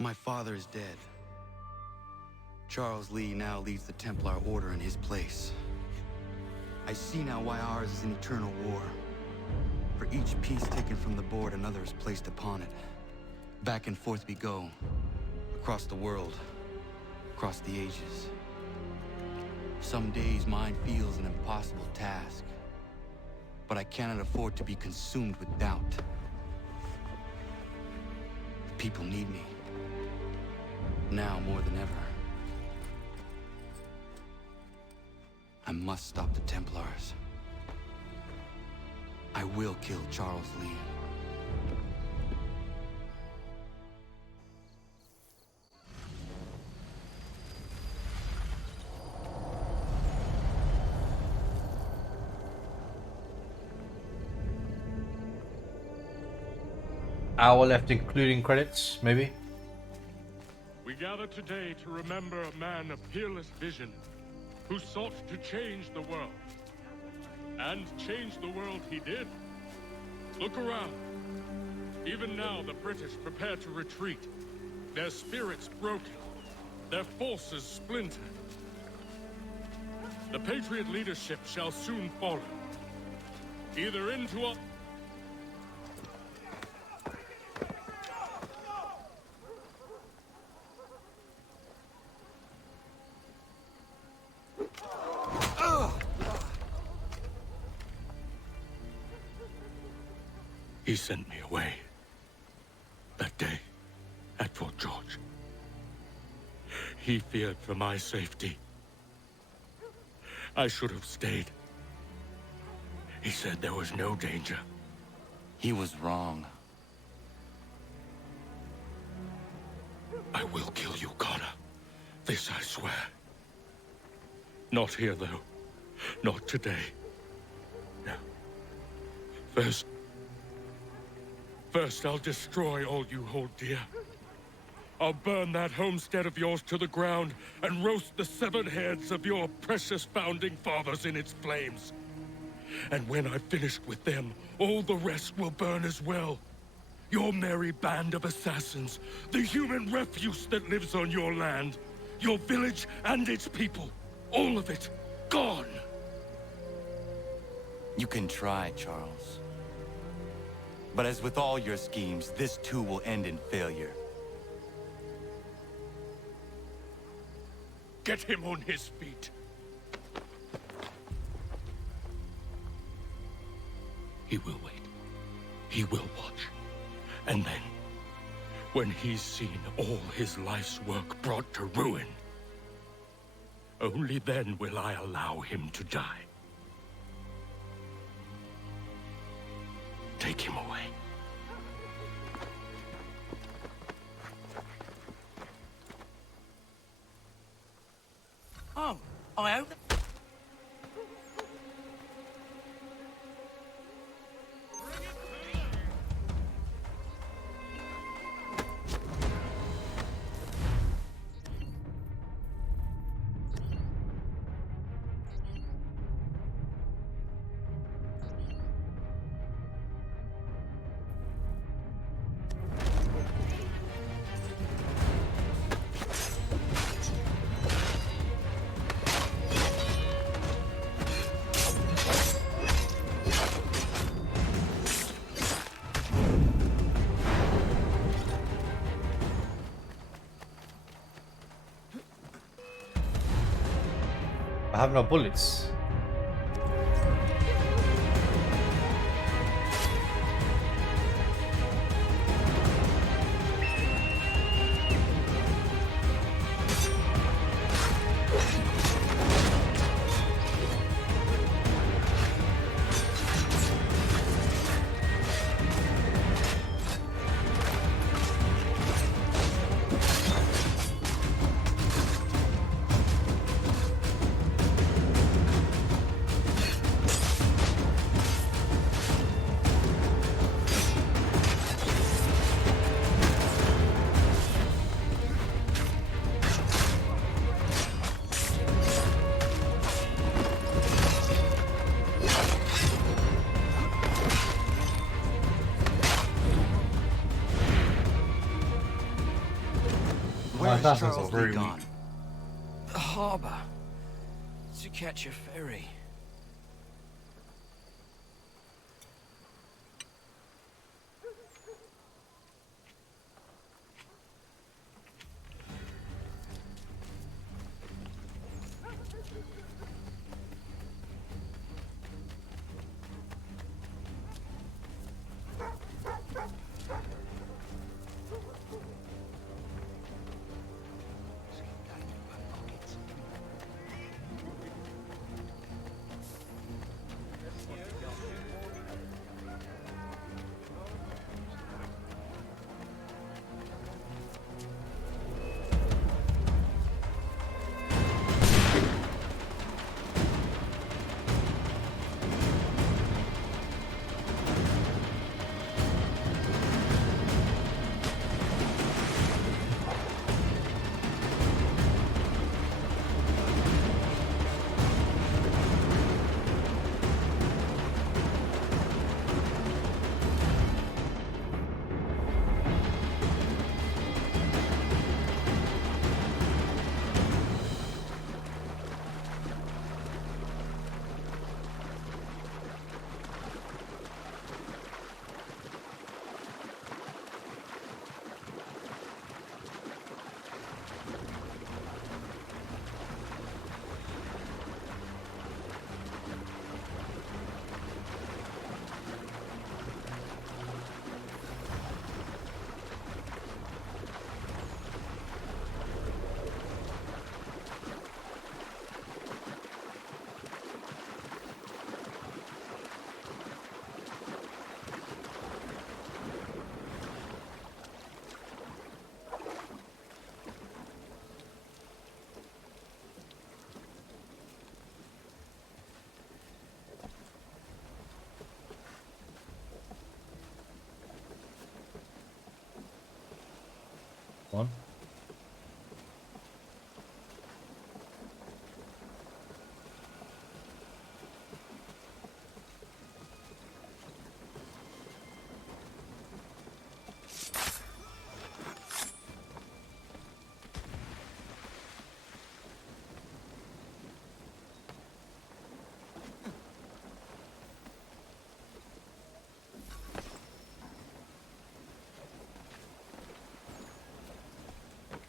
My father is dead. Charles Lee now leads the Templar Order in his place. I see now why ours is an eternal war. For each piece taken from the board, another is placed upon it. Back and forth we go. Across the world. Across the ages. Some days mine feels an impossible task. But I cannot afford to be consumed with doubt. The people need me. Now more than ever. I must stop the Templars. I will kill Charles Lee. Hour left including credits, maybe? We gather today to remember a man of peerless vision who sought to change the world. And change the world he did. Look around. Even now the British prepare to retreat. Their spirits broken. Their forces splintered. The Patriot leadership shall soon follow. Either into a... He sent me away. That day, at Fort George. He feared for my safety. I should have stayed. He said there was no danger. He was wrong. I will kill you, Connor. This I swear. Not here, though. Not today. No. First, I'll destroy all you hold dear. I'll burn that homestead of yours to the ground and roast the severed heads of your precious founding fathers in its flames. And when I've finished with them, all the rest will burn as well. Your merry band of assassins, the human refuse that lives on your land, your village and its people, all of it, gone. You can try, Charles. But as with all your schemes, this too will end in failure. Get him on his feet. He will wait. He will watch. And then, when he's seen all his life's work brought to ruin, only then will I allow him to die. Take him away. Oh, I hope... I have no bullets. Assassins are Charles very Lee weak. gone? The harbor. To catch a ferry. One.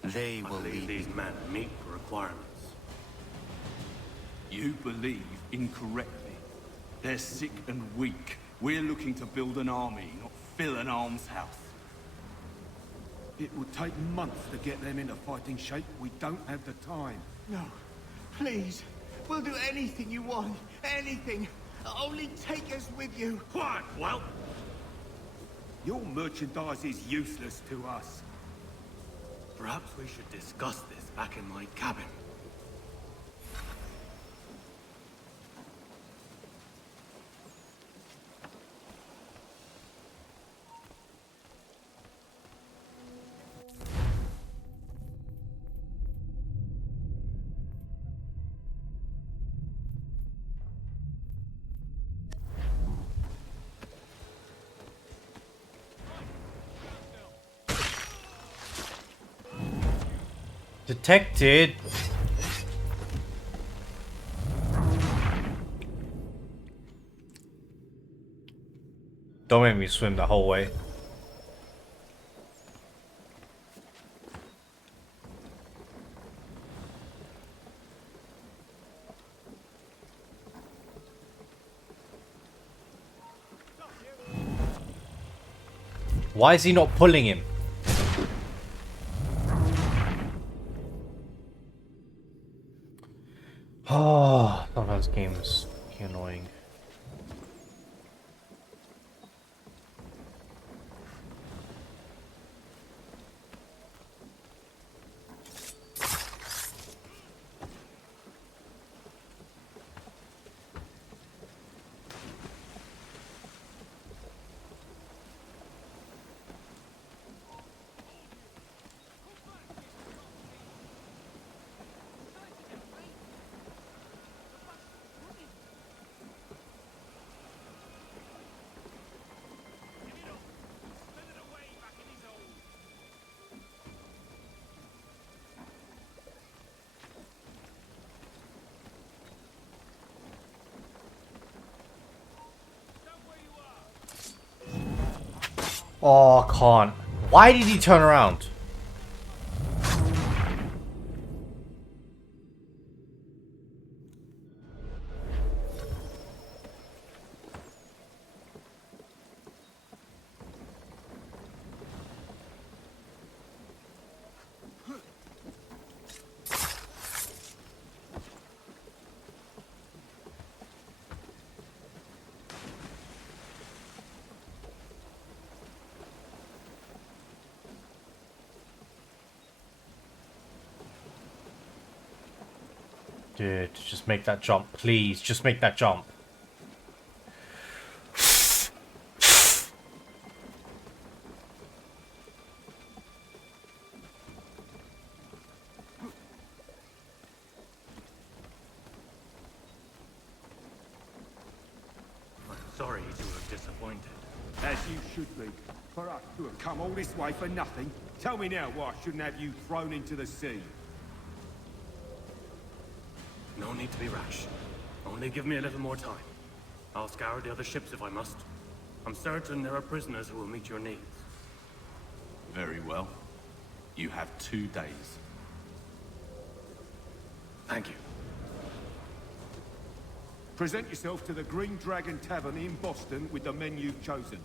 They will Believe lead these me. men meet the requirements. You believe incorrectly. They're sick and weak. We're looking to build an army, not fill an almshouse. It would take months to get them into fighting shape. We don't have the time. No, please. We'll do anything you want. Anything. Only take us with you. Quiet, well. Your merchandise is useless to us. Perhaps we should discuss this back in my cabin. Detected. Don't make me swim the whole way. Why is he not pulling him? Oh, sometimes this game is annoying. Oh, I can't. Why did he turn around? Dude, just make that jump, please. Just make that jump. I'm sorry to have disappointed. As you should be. For us to have come all this way for nothing. Tell me now why I shouldn't have you thrown into the sea. No need to be rash. Only give me a little more time. I'll scour the other ships if I must. I'm certain there are prisoners who will meet your needs. Very well. You have 2 days. Thank you. Present yourself to the Green Dragon Tavern in Boston with the men you've chosen.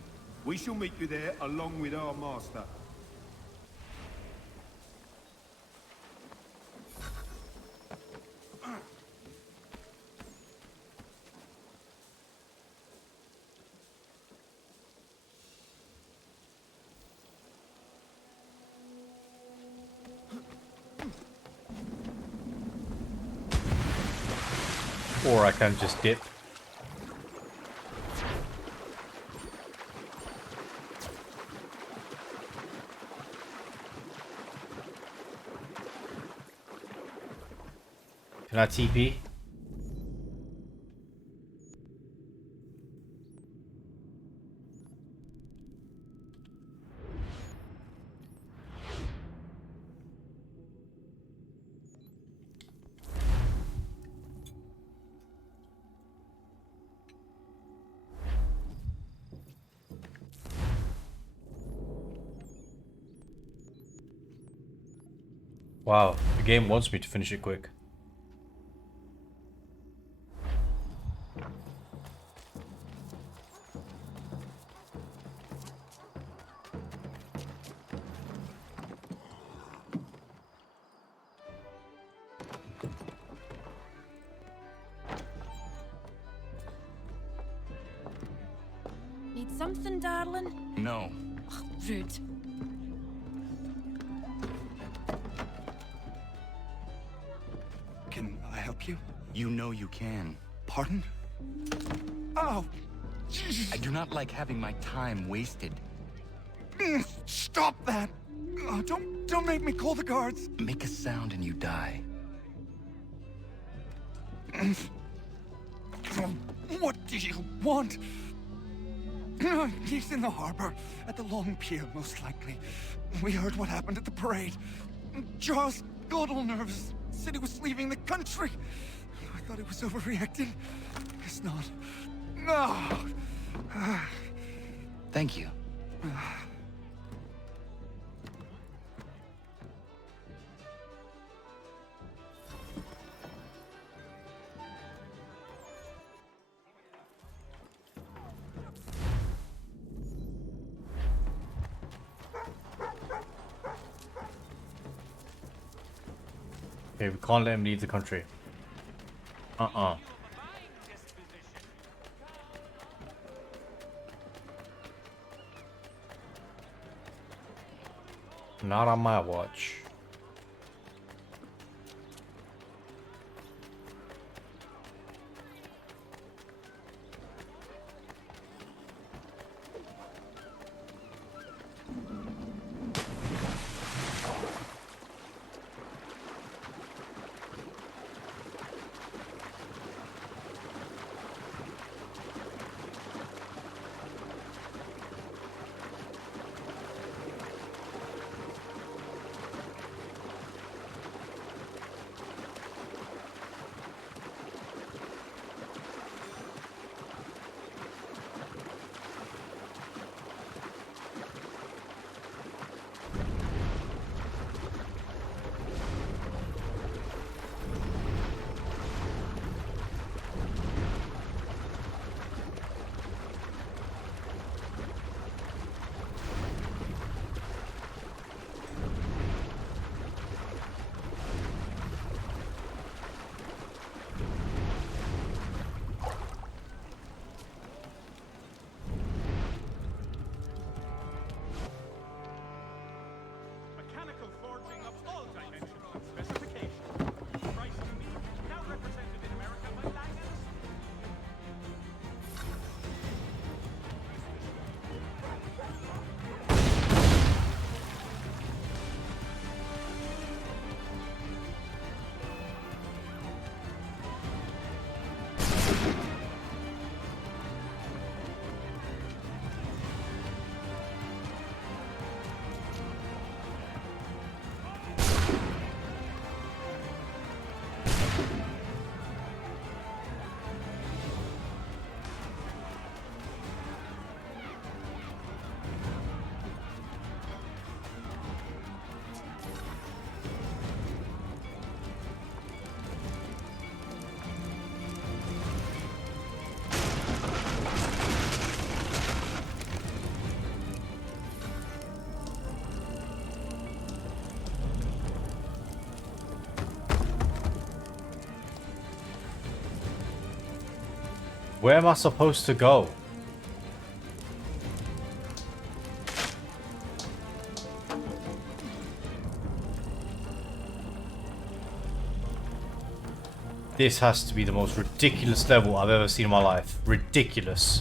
We shall meet you there along with our master. Or I can just dip. Can I TP? Wow, the game wants me to finish it quick. Need something, darling? No. Ugh, rude. Can I help you? You know you can. Pardon? Oh! I do not like having my time wasted. Stop that! Oh, don't make me call the guards. Make a sound and you die. What do you want? He's in the harbor, at the long pier, most likely. We heard what happened at the parade. Charles got all nervous, said he was leaving the country. I thought he was overreacting. Guess not. No. Thank you. Okay, we can't let him leave the country. Not on my watch. Where am I supposed to go? This has to be the most ridiculous level I've ever seen in my life. Ridiculous.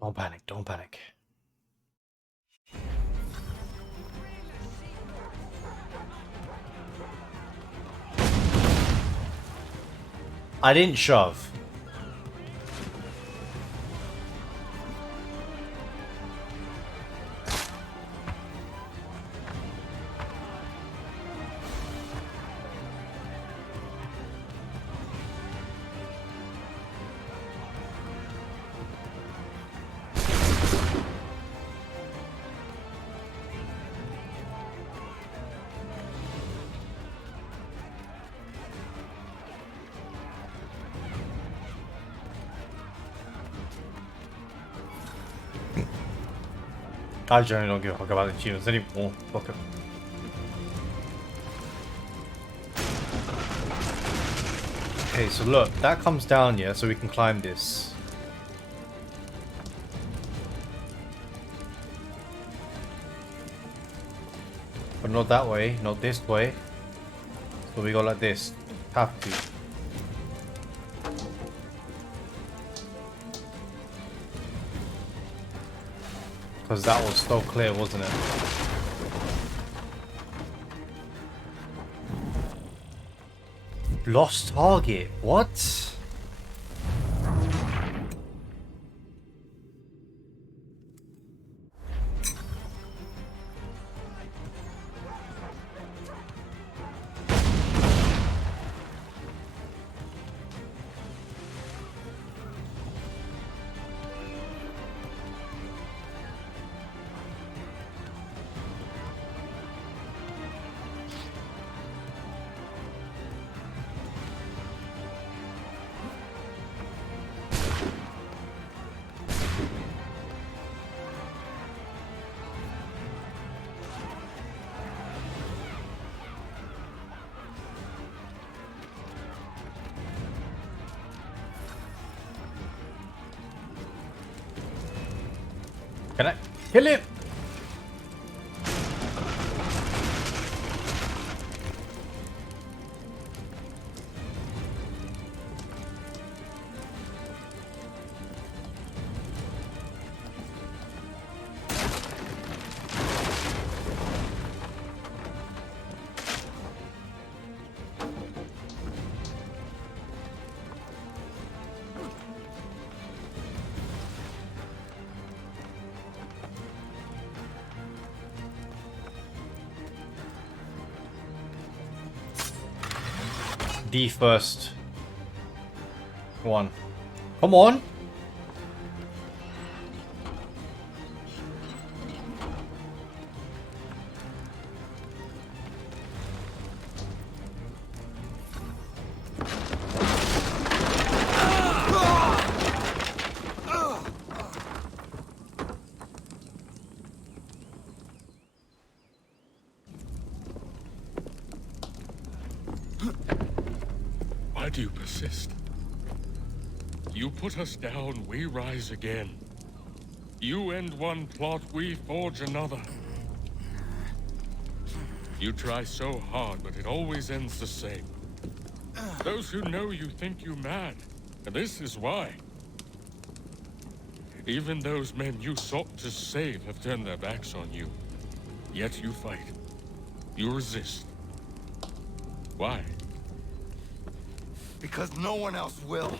Don't panic, don't panic. I didn't shove. I generally don't give a fuck about the achievements anymore. Fuck it. Okay, so look, that comes down here, so we can climb this. But not that way, not this way. So we go like this. Have to. Because that was so clear, wasn't it? Lost target. What? Can I kill him? The first one. Come on. Why do you persist? You put us down, we rise again. You end one plot, we forge another. You try so hard, but it always ends the same. Those who know you think you mad, and this is why. Even those men you sought to save have turned their backs on you. Yet you fight. You resist. Why? Because no one else will.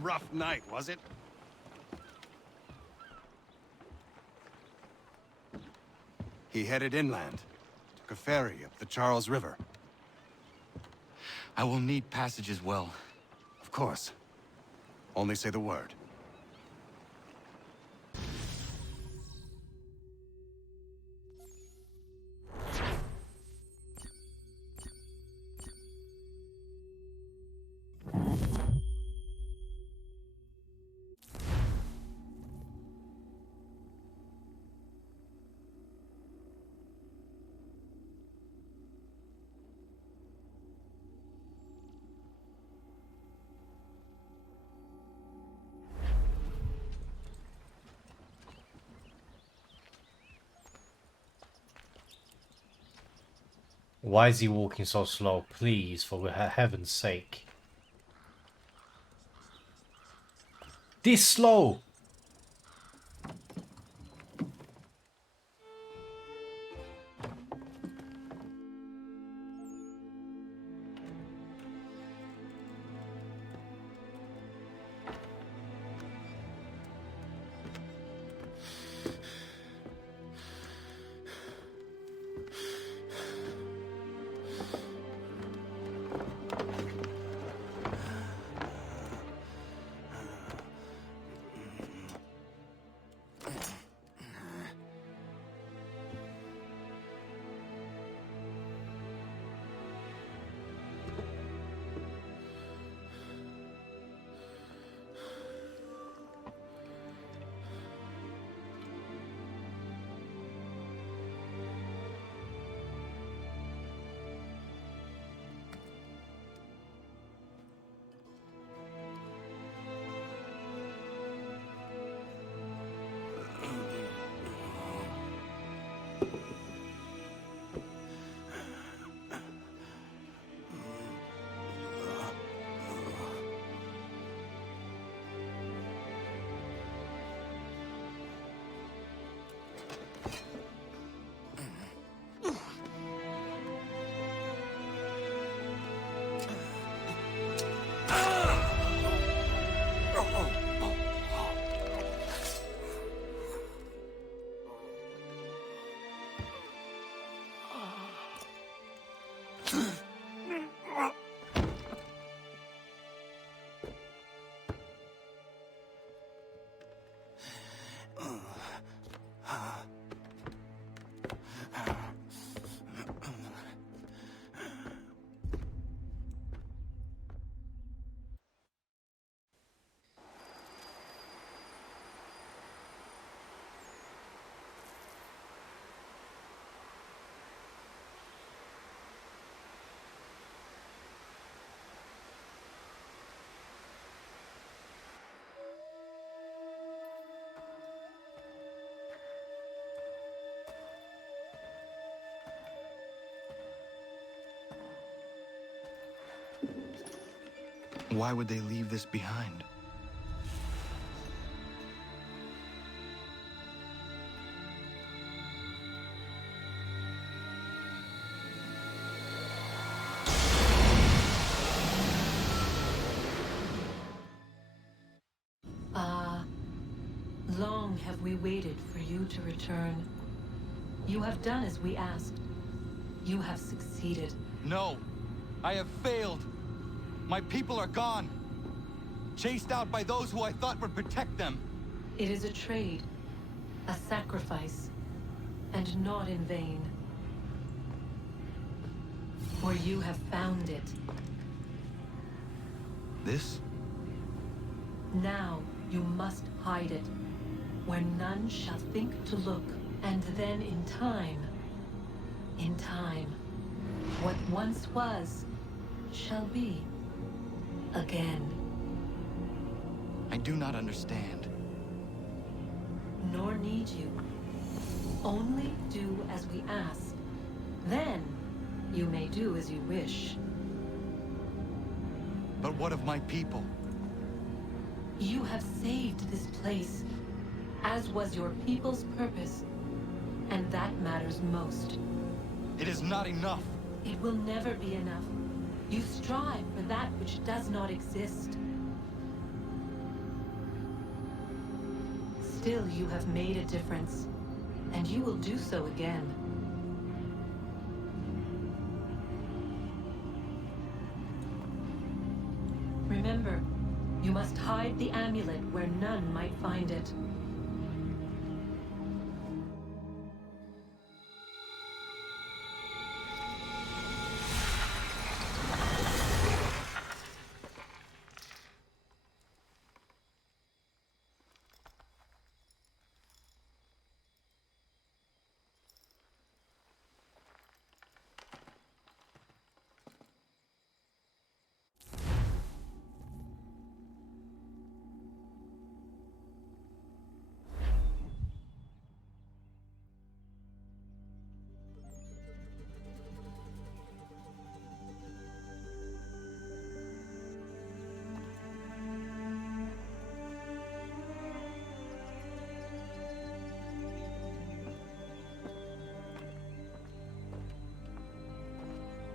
Rough night, was it? He headed inland. Took a ferry up the Charles River. I will need passage as well. Of course. Only say the word. Why is he walking so slow? Please, for heaven's sake. This slow! Why would they leave this behind? Long have we waited for you to return. You have done as we asked. You have succeeded. No! I have failed! My people are gone! Chased out by those who I thought would protect them! It is a trade, a sacrifice, and not in vain. For you have found it. This? Now you must hide it, where none shall think to look, and then in time, what once was, shall be again. I do not understand. Nor need you. Only do as we ask. Then, you may do as you wish. But what of my people? You have saved this place, as was your people's purpose, and that matters most. It is not enough. It will never be enough. You strive for that which does not exist. Still, you have made a difference, and you will do so again. Remember, you must hide the amulet where none might find it.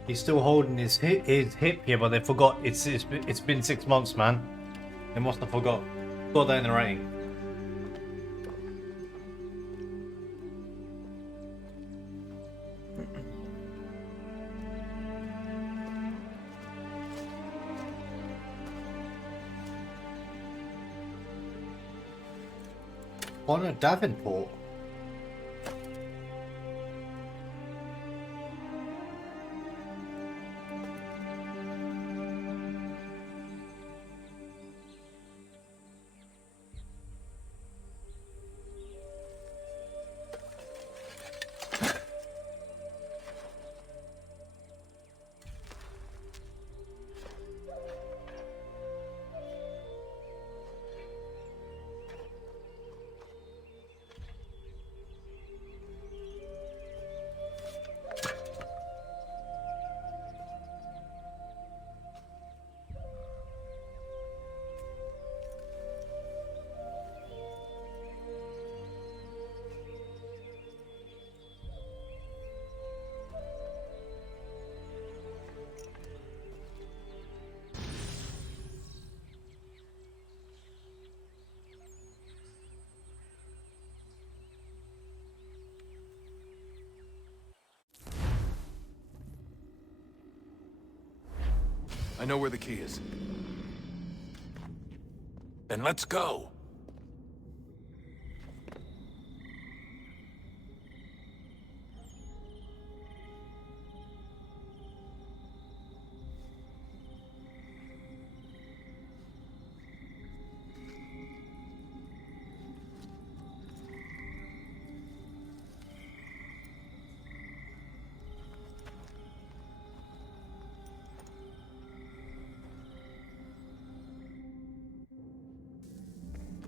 He's still holding his hip here, but they forgot it's been 6 months, man. They must have forgot. Got that in the writing. On a Davenport. I know where the key is. Then let's go.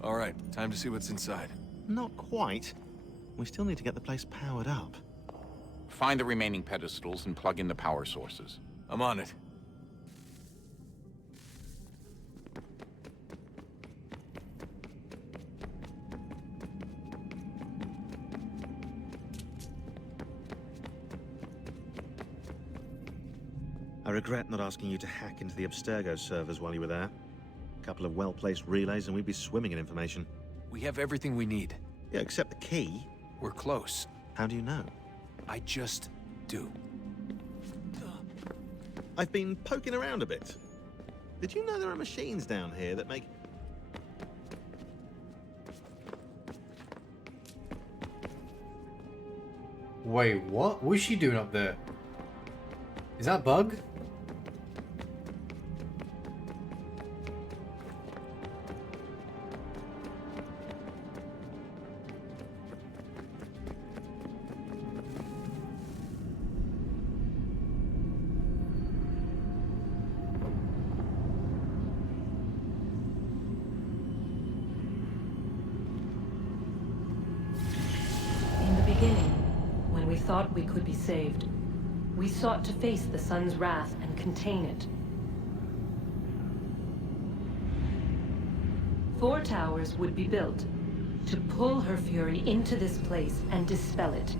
All right, time to see what's inside. Not quite. We still need to get the place powered up. Find the remaining pedestals and plug in the power sources. I'm on it. I regret not asking you to hack into the Abstergo servers while you were there. A couple of well-placed relays and we'd be swimming in information. We have everything we need. Yeah, except the key. We're close. How do you know? I just do. I've been poking around a bit. Did you know there are machines down here that make... Wait, what? What is she doing up there? Is that Bug? Thought we could be saved. We sought to face the sun's wrath and contain it. 4 towers would be built to pull her fury into this place and dispel it.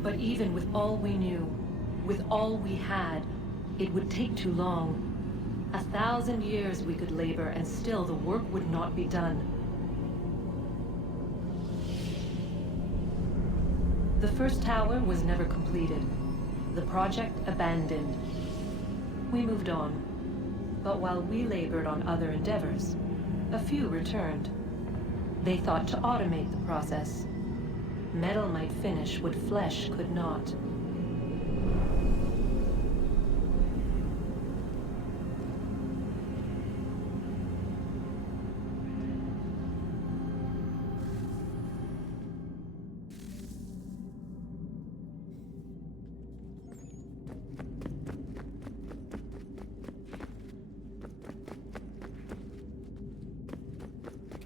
But even with all we knew, with all we had, it would take too long. 1,000 years we could labor, and still the work would not be done. The first tower was never completed. The project abandoned. We moved on. But while we labored on other endeavors, a few returned. They thought to automate the process. Metal might finish what flesh could not.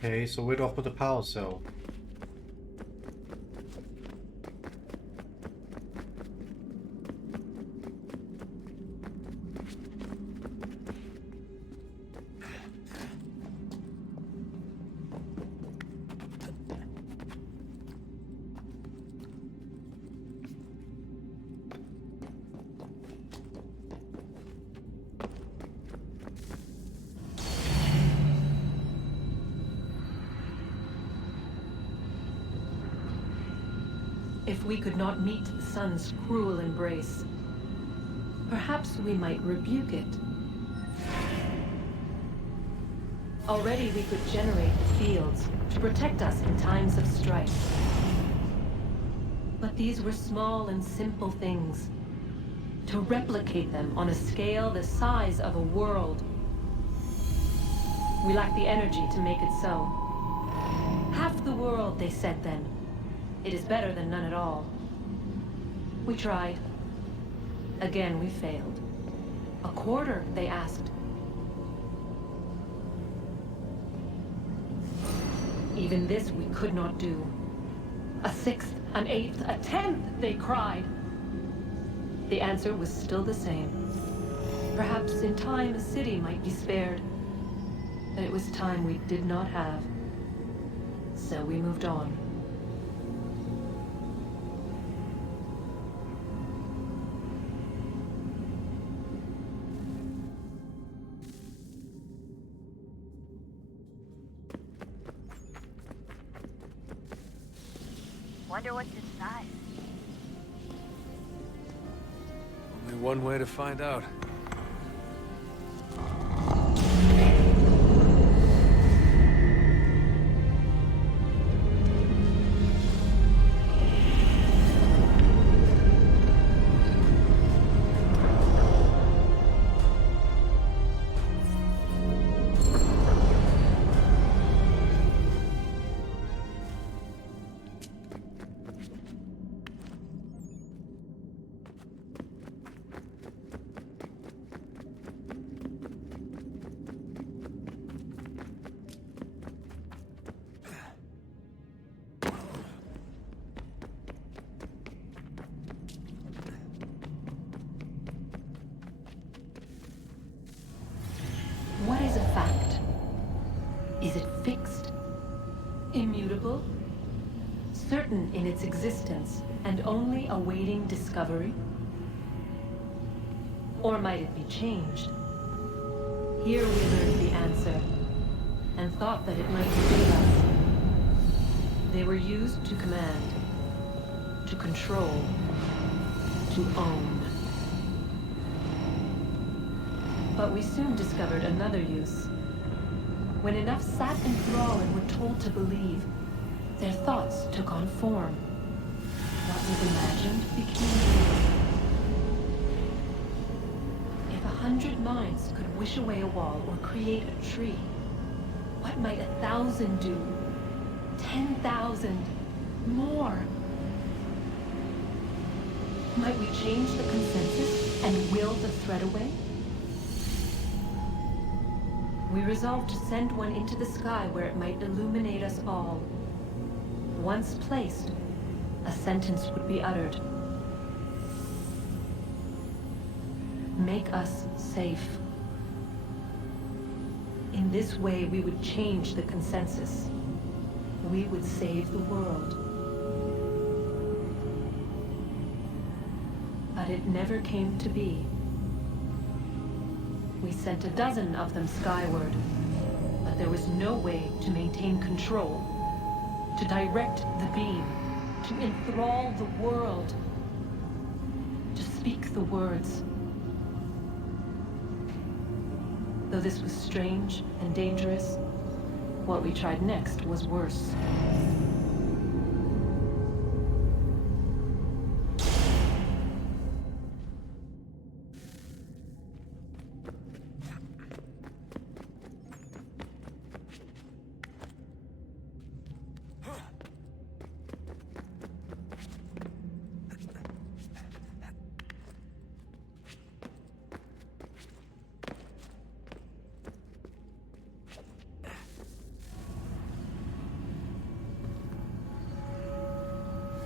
Okay, so we're off with the power cell. If we could not meet the sun's cruel embrace, perhaps we might rebuke it. Already we could generate the fields to protect us in times of strife. But these were small and simple things. To replicate them on a scale the size of a world, we lack the energy to make it so. Half the world, they said then. It is better than none at all. We tried. Again, we failed. A quarter, they asked. Even this we could not do. A sixth, an eighth, a tenth, they cried. The answer was still the same. Perhaps in time a city might be spared. But it was time we did not have. So we moved on. Wonder what's inside. Only one way to find out. What is a fact? Is it fixed? Immutable? Certain in its existence and only awaiting discovery? Or might it be changed? Here we learned the answer, and thought that it might save us. They were used to command, to control, to own. But we soon discovered another use. When enough sat in thrall and were told to believe, their thoughts took on form. What was imagined became real. If 100 minds could wish away a wall or create a tree, what might 1,000 do? 10,000? More? Might we change the consensus and will the thread away? We resolved to send one into the sky where it might illuminate us all. Once placed, a sentence would be uttered. Make us safe. In this way, we would change the consensus. We would save the world. But it never came to be. We sent a dozen of them skyward, but there was no way to maintain control, to direct the beam, to enthrall the world, to speak the words. Though this was strange and dangerous, what we tried next was worse.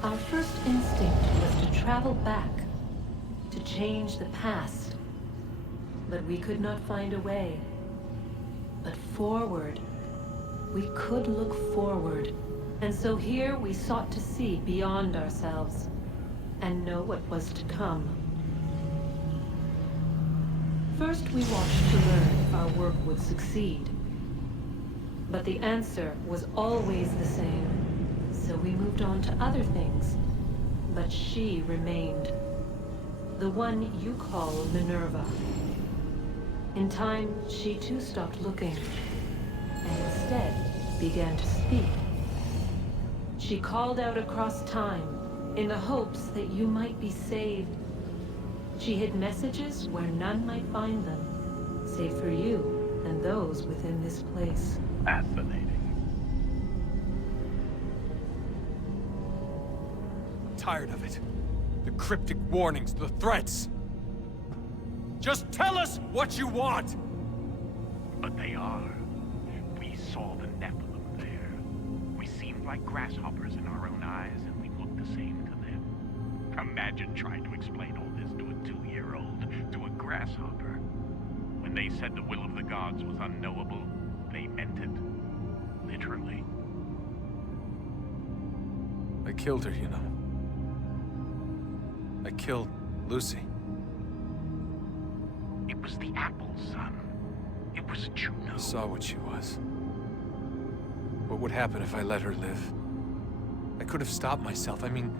Our first instinct was to travel back, to change the past. But we could not find a way. But forward, we could look forward. And so here we sought to see beyond ourselves and know what was to come. First, we watched to learn if our work would succeed. But the answer was always the same. So we moved on to other things, but she remained. The one you call Minerva. In time, she too stopped looking, and instead began to speak. She called out across time, in the hopes that you might be saved. She hid messages where none might find them, save for you and those within this place. Fascinating. Tired of it. The cryptic warnings, the threats. Just tell us what you want! But they are. We saw the Nephilim there. We seemed like grasshoppers in our own eyes, and we looked the same to them. Imagine trying to explain all this to a 2-year-old, to a grasshopper. When they said the will of the gods was unknowable, they meant it. Literally. I killed her, you know. I killed Lucy. It was the apple, son. It was Juno. I saw what she was. What would happen if I let her live? I could have stopped myself. I mean,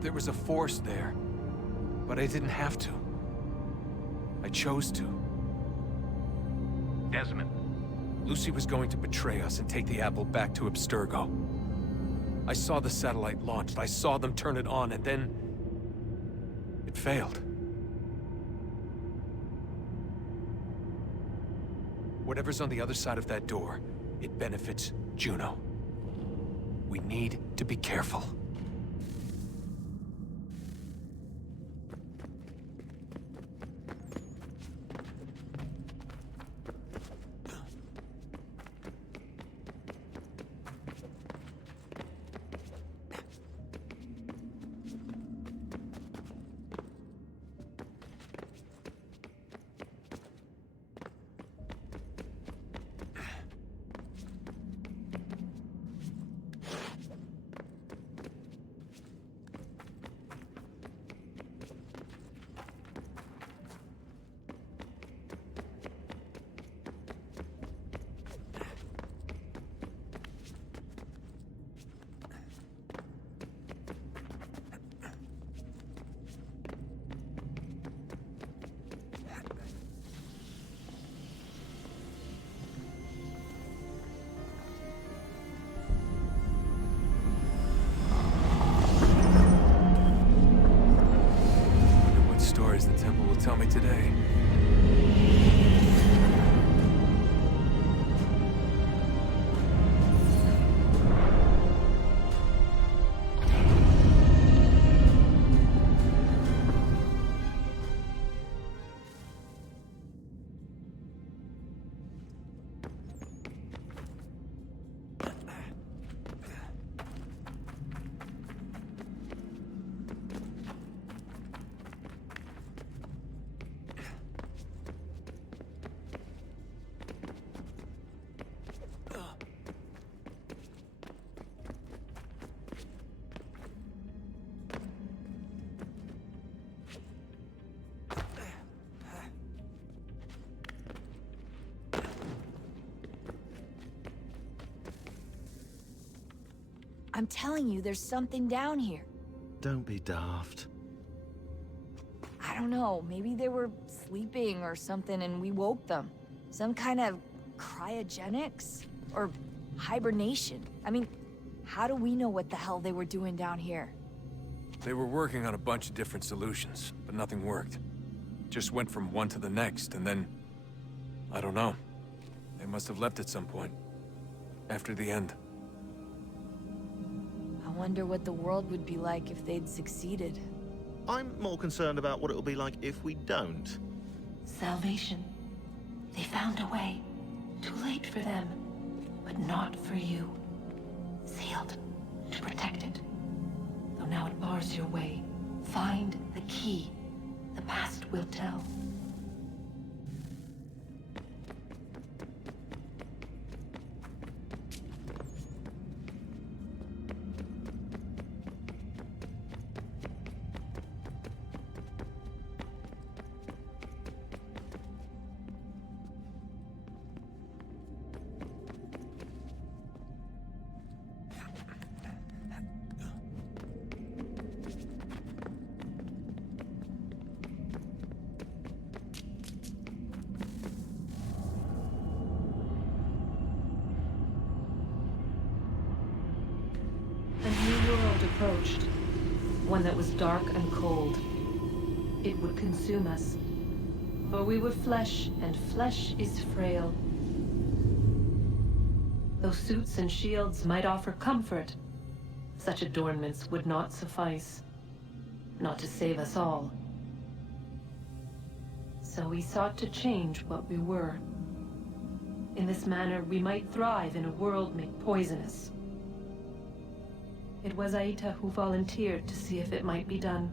there was a force there. But I didn't have to. I chose to. Desmond. Lucy was going to betray us and take the apple back to Abstergo. I saw the satellite launched. I saw them turn it on, and then it failed. Whatever's on the other side of that door, it benefits Juno. We need to be careful. Stories the temple will tell me today. I'm telling you, there's something down here. Don't be daft. I don't know, maybe they were sleeping or something and we woke them. Some kind of cryogenics? Or hibernation? I mean, how do we know what the hell they were doing down here? They were working on a bunch of different solutions, but nothing worked. Just went from one to the next, and then... I don't know. They must have left at some point. After the end. I wonder what the world would be like if they'd succeeded. I'm more concerned about what it'll be like if we don't. Salvation. They found a way. Too late for them, but not for you. Sealed to protect it. Though now it bars your way. Find the key. The past will tell. Approached, one that was dark and cold. It would consume us, for we were flesh, and flesh is frail. Though suits and shields might offer comfort, such adornments would not suffice, not to save us all. So we sought to change what we were. In this manner, we might thrive in a world made poisonous. It was Aita who volunteered to see if it might be done.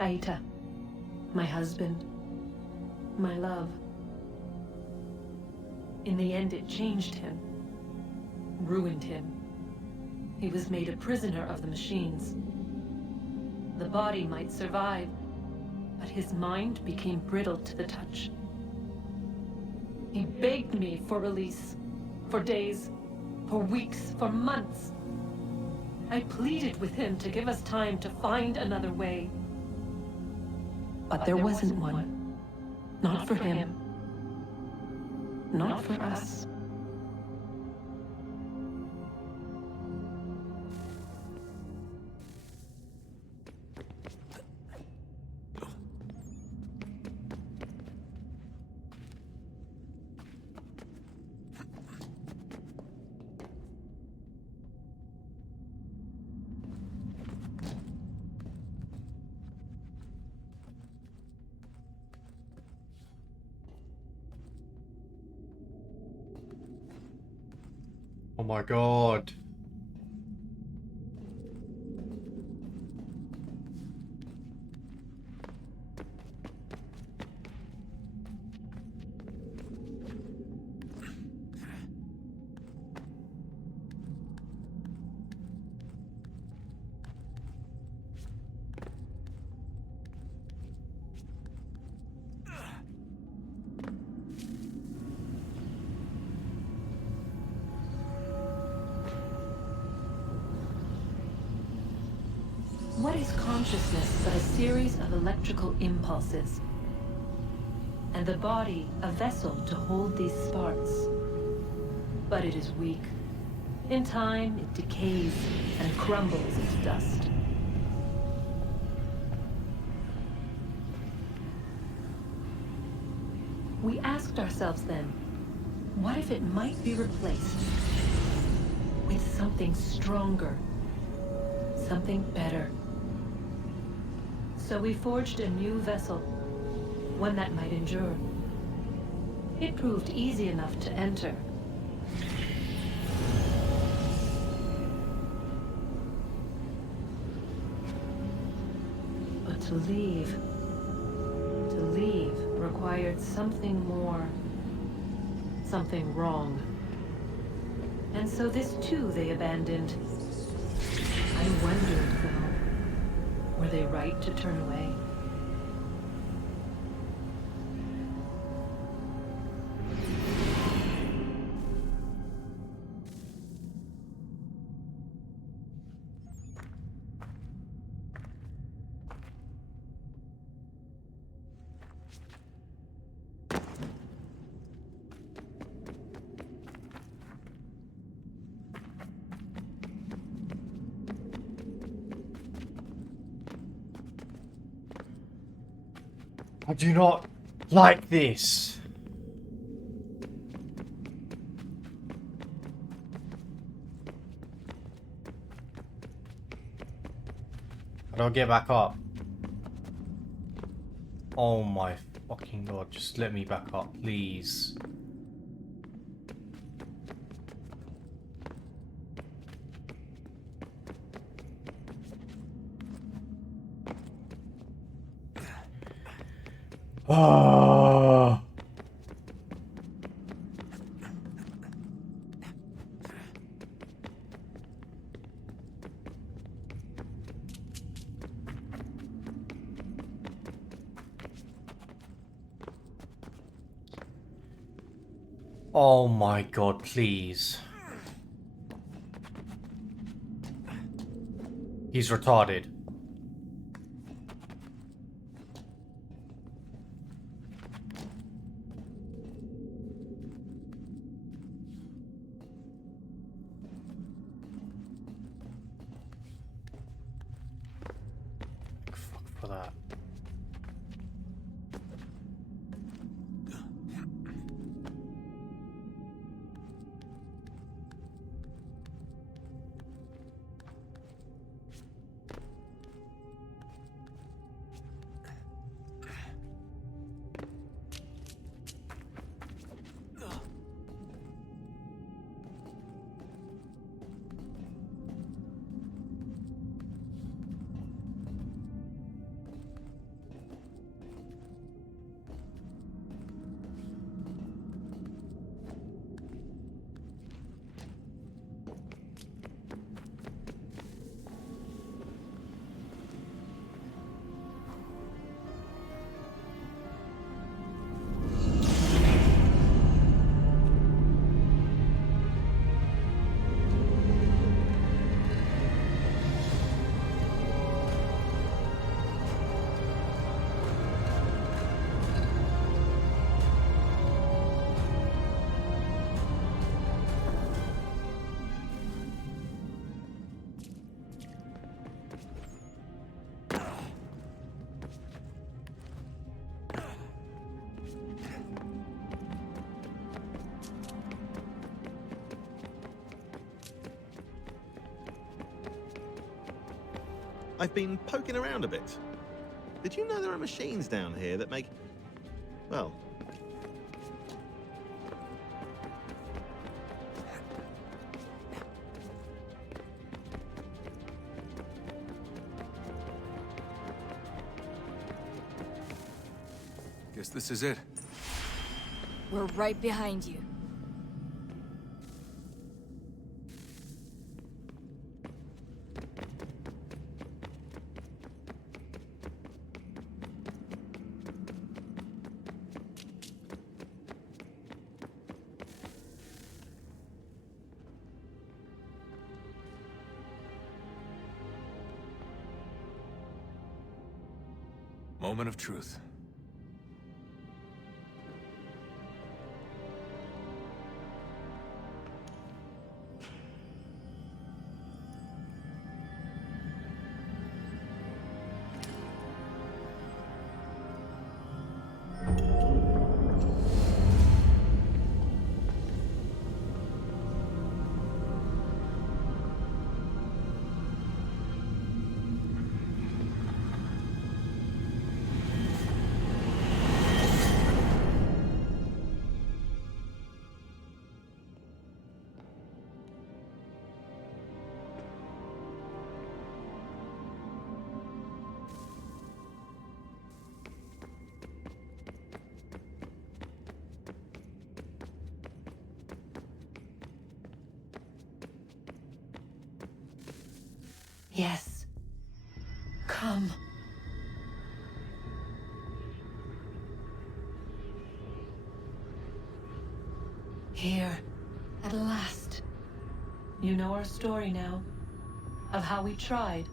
Aita, my husband, my love. In the end, it changed him, ruined him. He was made a prisoner of the machines. The body might survive, but his mind became brittle to the touch. He begged me for release, for days, for weeks, for months. I pleaded with him to give us time to find another way. But there wasn't one. Not for him. Not for us. Oh my god. What is consciousness but a series of electrical impulses? And the body a vessel to hold these sparks. But it is weak. In time, it decays and crumbles into dust. We asked ourselves then, what if it might be replaced with something stronger, something better? So we forged a new vessel, one that might endure. It proved easy enough to enter. But to leave required something more, something wrong. And so this too they abandoned. I wondered, though, were they right to turn away? I do not like this. I don't get back up. Oh my fucking god, just let me back up, please. Oh. Oh my god, please. He's retarded. Fuck for that. I've been poking around a bit. Did you know there are machines down here that make, well, Guess this is it. We're right behind you. Moment of truth. Yes. Come. Here, at last. You know our story now. Of how we tried.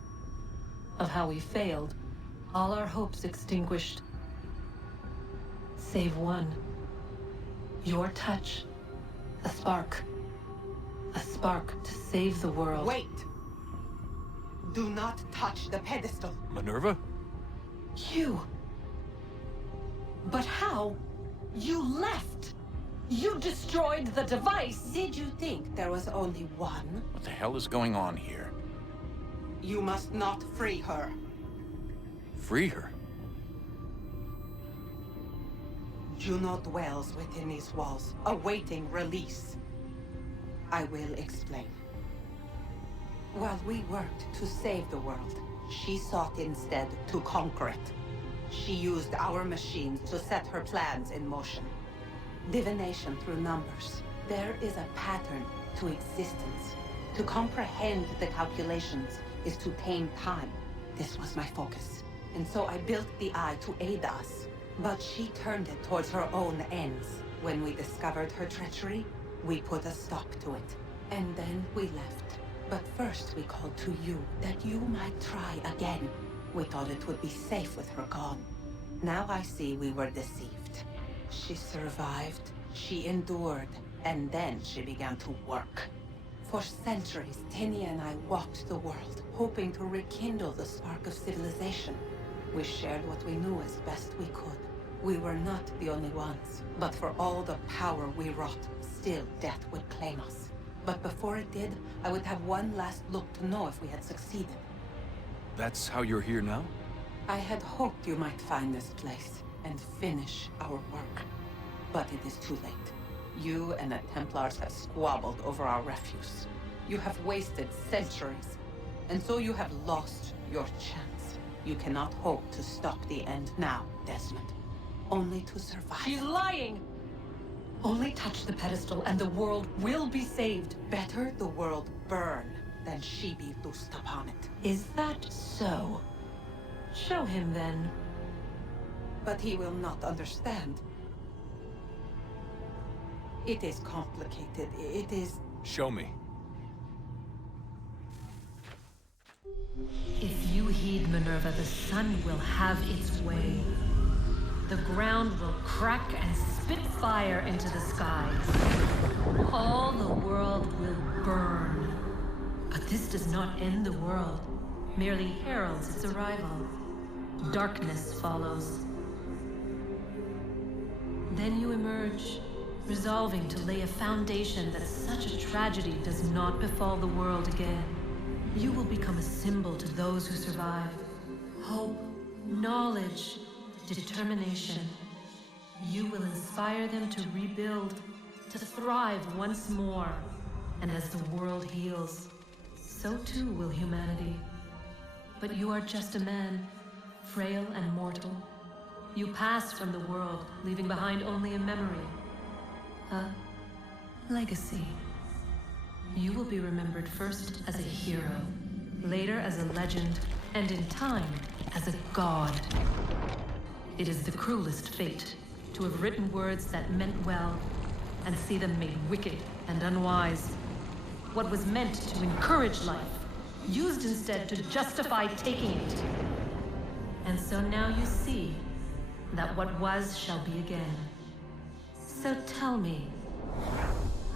Of how we failed. All our hopes extinguished. Save one. Your touch. A spark. A spark to save the world. Wait! Do not touch the pedestal. Minerva? You! But how? You left! You destroyed the device! Did you think there was only one? What the hell is going on here? You must not free her. Free her? Juno dwells within these walls, awaiting release. I will explain. While we worked to save the world, she sought instead to conquer it. She used our machines to set her plans in motion. Divination through numbers. There is a pattern to existence. To comprehend the calculations is to tame time. This was my focus. And so I built the eye to aid us. But she turned it towards her own ends. When we discovered her treachery, we put a stop to it. And then we left. But first we called to you, that you might try again. We thought it would be safe with her gone. Now I see we were deceived. She survived, she endured, and then she began to work. For centuries, Tinia and I walked the world, hoping to rekindle the spark of civilization. We shared what we knew as best we could. We were not the only ones, but for all the power we wrought, still death would claim us. But before it did, I would have one last look to know if we had succeeded. That's how you're here now? I had hoped you might find this place and finish our work. But it is too late. You and the Templars have squabbled over our refuse. You have wasted centuries, and so you have lost your chance. You cannot hope to stop the end now, Desmond. Only to survive. She's lying! Only touch the pedestal and the world will be saved. Better the world burn than she be loosed upon it. Is that so? Show him then. But he will not understand. It is complicated. It is... Show me. If you heed Minerva, the sun will have its way. The ground will crack and spit fire into the skies. All the world will burn. But this does not end the world, merely heralds its arrival. Darkness follows. Then you emerge, resolving to lay a foundation that such a tragedy does not befall the world again. You will become a symbol to those who survive. Hope, knowledge, determination. You will inspire them to rebuild, to thrive once more. And as the world heals, so too will humanity. But you are just a man, frail and mortal. You pass from the world, leaving behind only a memory. A legacy. You will be remembered first as a hero, later as a legend, and in time, as a god. It is the cruelest fate, to have written words that meant well, and see them made wicked and unwise. What was meant to encourage life, used instead to justify taking it. And so now you see that what was shall be again. So tell me,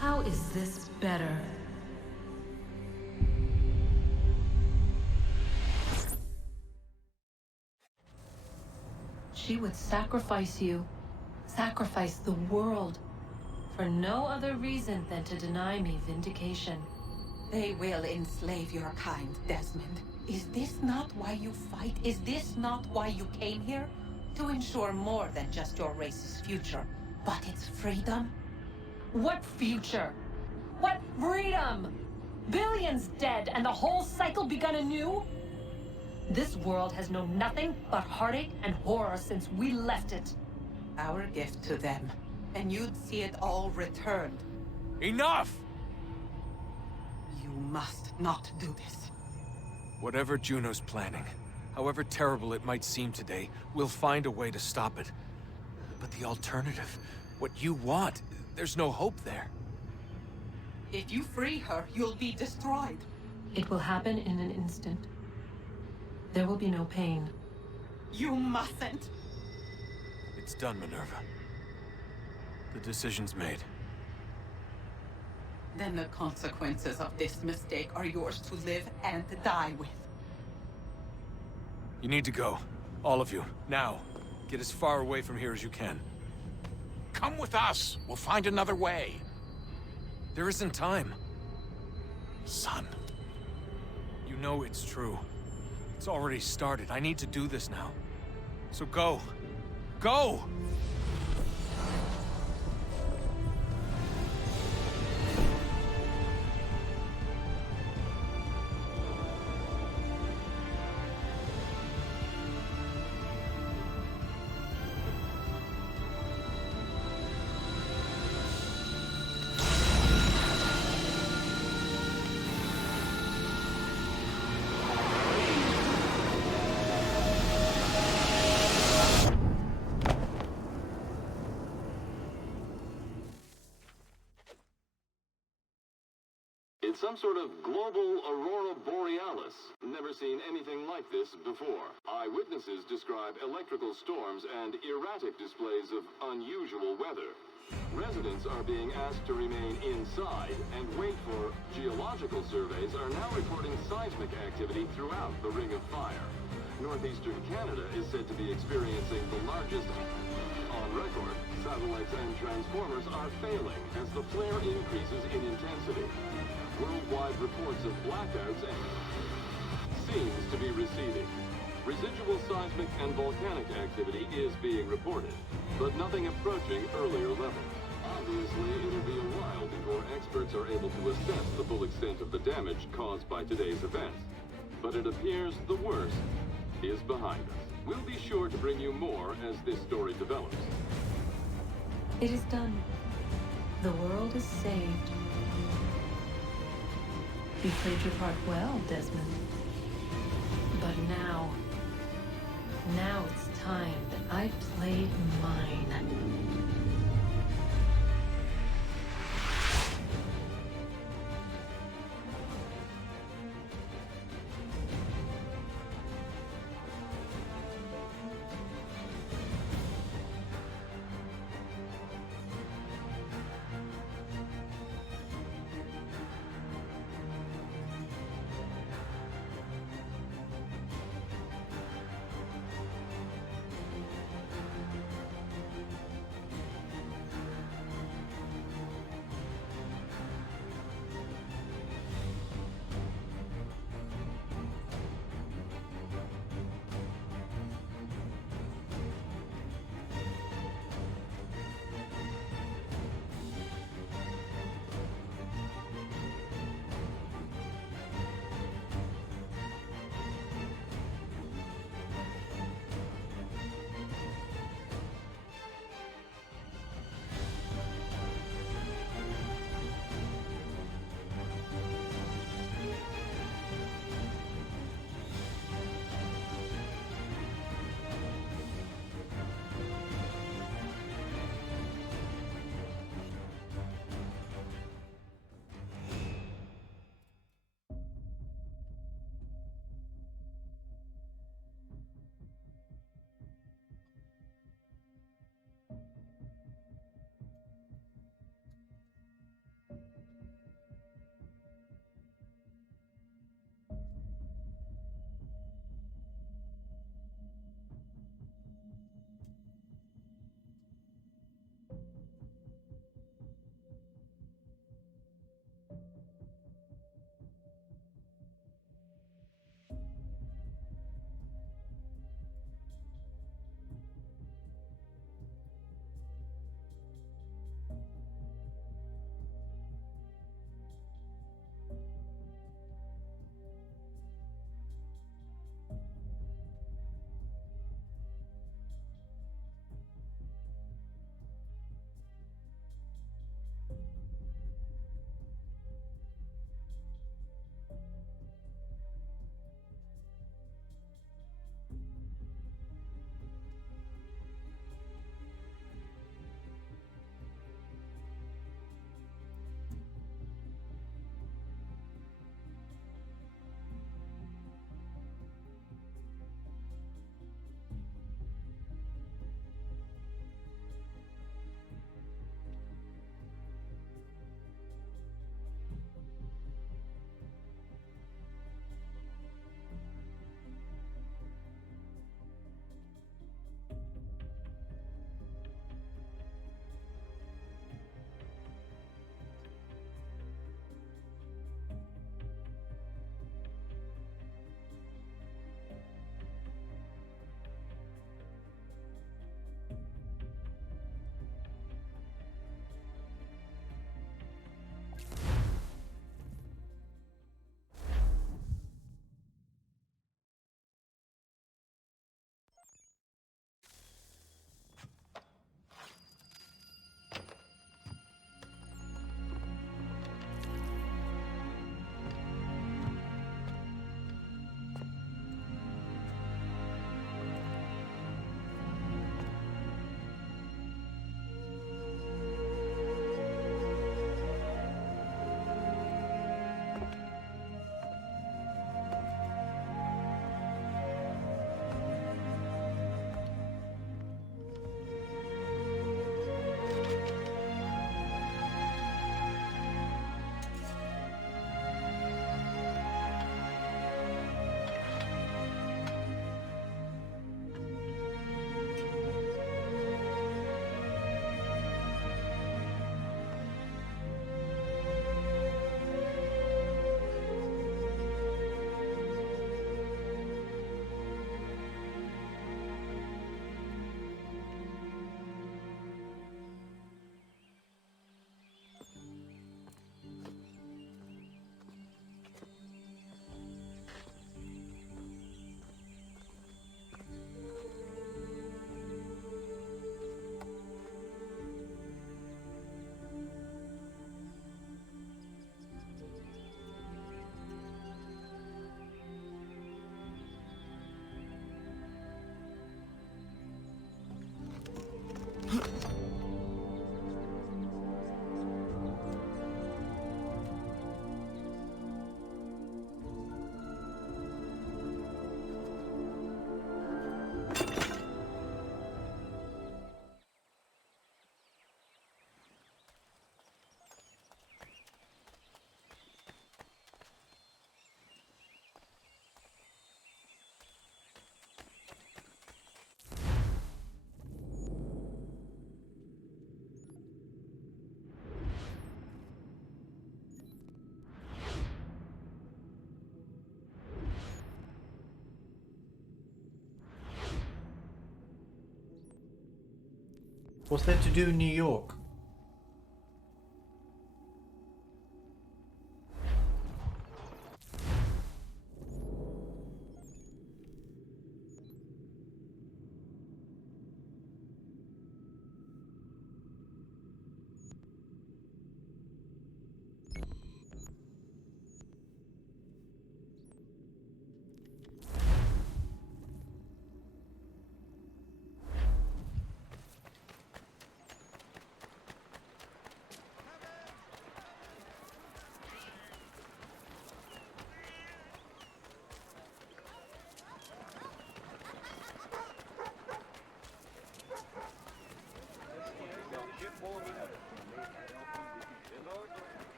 how is this better? She would sacrifice you, sacrifice the world, for no other reason than to deny me vindication. They will enslave your kind, Desmond. Is this not why you fight? Is this not why you came here? To ensure more than just your race's future, but its freedom? What future? What freedom? Billions dead and the whole cycle begun anew? This world has known nothing but heartache and horror since we left it. Our gift to them, and you'd see it all returned. Enough! You must not do this. Whatever Juno's planning, however terrible it might seem today, we'll find a way to stop it. But the alternative, what you want, there's no hope there. If you free her, you'll be destroyed. It will happen in an instant. There will be no pain. You mustn't. It's done, Minerva. The decision's made. Then the consequences of this mistake are yours to live and die with. You need to go. All of you. Now. Get as far away from here as you can. Come with us. We'll find another way. There isn't time. Son. You know it's true. It's already started. I need to do this now. So go. Go! It's some sort of global aurora borealis. Never seen anything like this before. Eyewitnesses describe electrical storms and erratic displays of unusual weather. Residents are being asked to remain inside and wait for geological surveys are now reporting seismic activity throughout the Ring of Fire. Northeastern Canada is said to be experiencing the largest on record. Satellites and transformers are failing as the flare increases in intensity. Worldwide reports of blackouts seems to be receding. Residual seismic and volcanic activity is being reported, but nothing approaching earlier levels. Obviously, it'll be a while before experts are able to assess the full extent of the damage caused by today's events. But it appears the worst is behind us. We'll be sure to bring you more as this story develops. It is done. The world is saved. You played your part well, Desmond. But now it's time that I played mine. What's there to do in New York?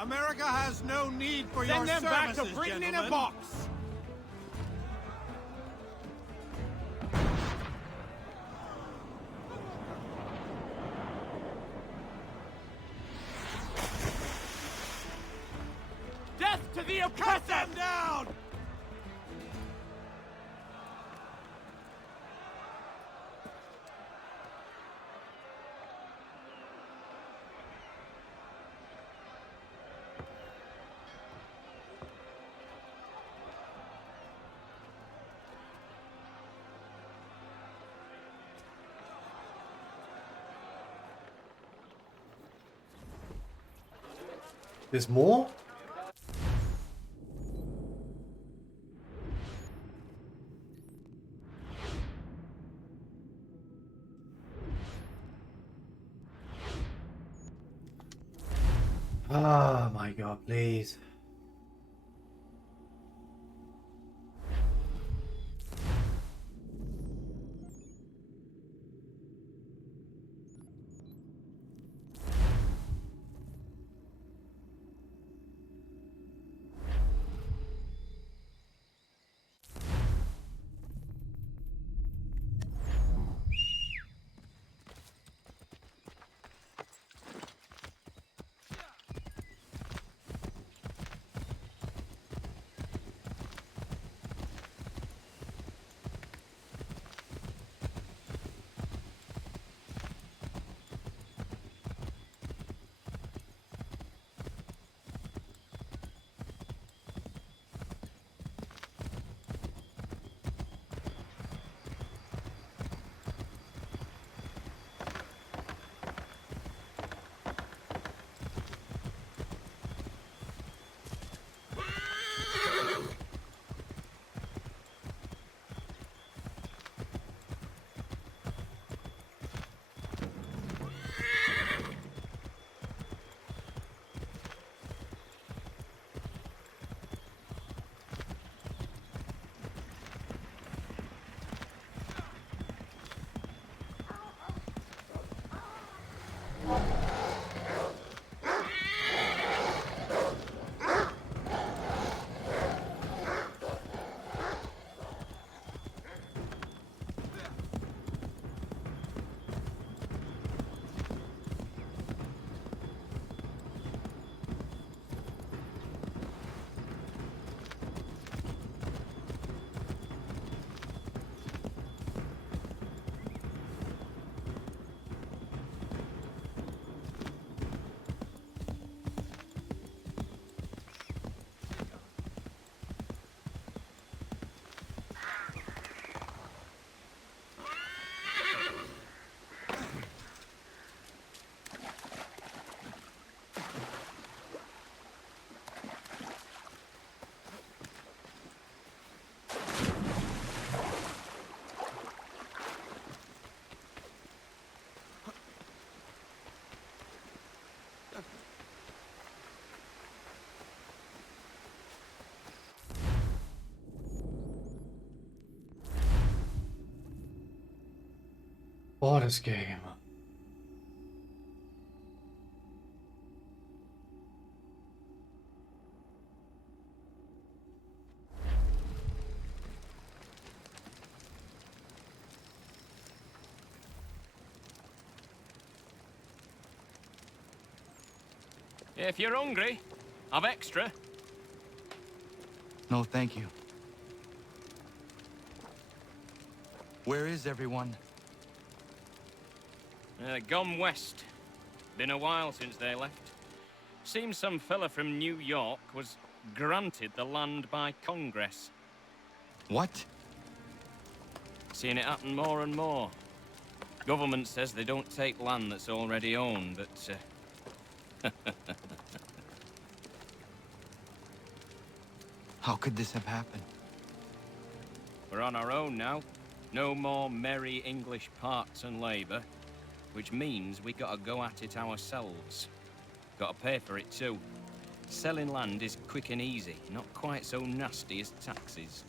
America has no need for Send your them back services, to Britain in a gentlemen. box! Death to the oppressor! Cut them down! There's more? Oh my god, please. Oh, this game. If you're hungry, I've extra. No, thank you. Where is everyone? Gone west. Been a while since they left. Seems some fella from New York was granted the land by Congress. What? Seeing it happen more and more. Government says they don't take land that's already owned, but... How could this have happened? We're on our own now. No more merry English parts and labour. Which means we gotta go at it ourselves. Gotta pay for it too. Selling land is quick and easy, not quite so nasty as taxes.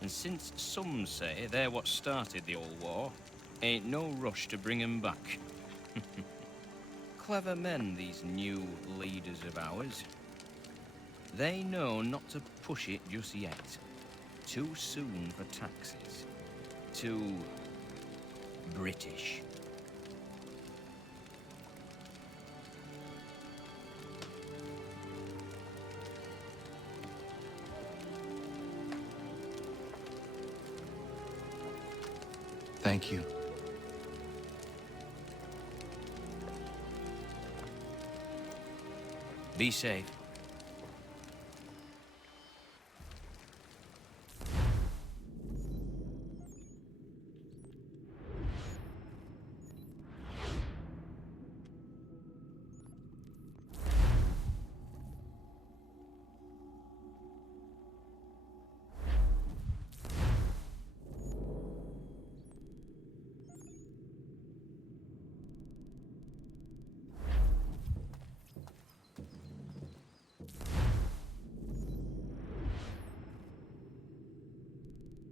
And since some say they're what started the old war, ain't no rush to bring 'em back. Clever men, these new leaders of ours. They know not to push it just yet. Too soon for taxes. Too British. Thank you. Be safe.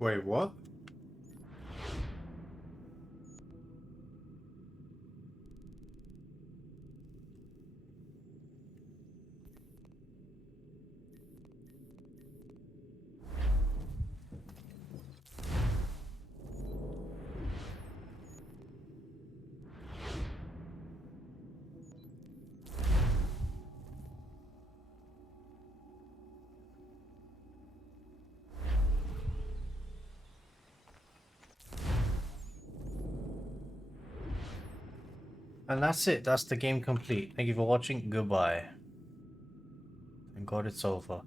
Wait, what? And that's it. That's the game complete. Thank you for watching. Goodbye. Thank God it's over.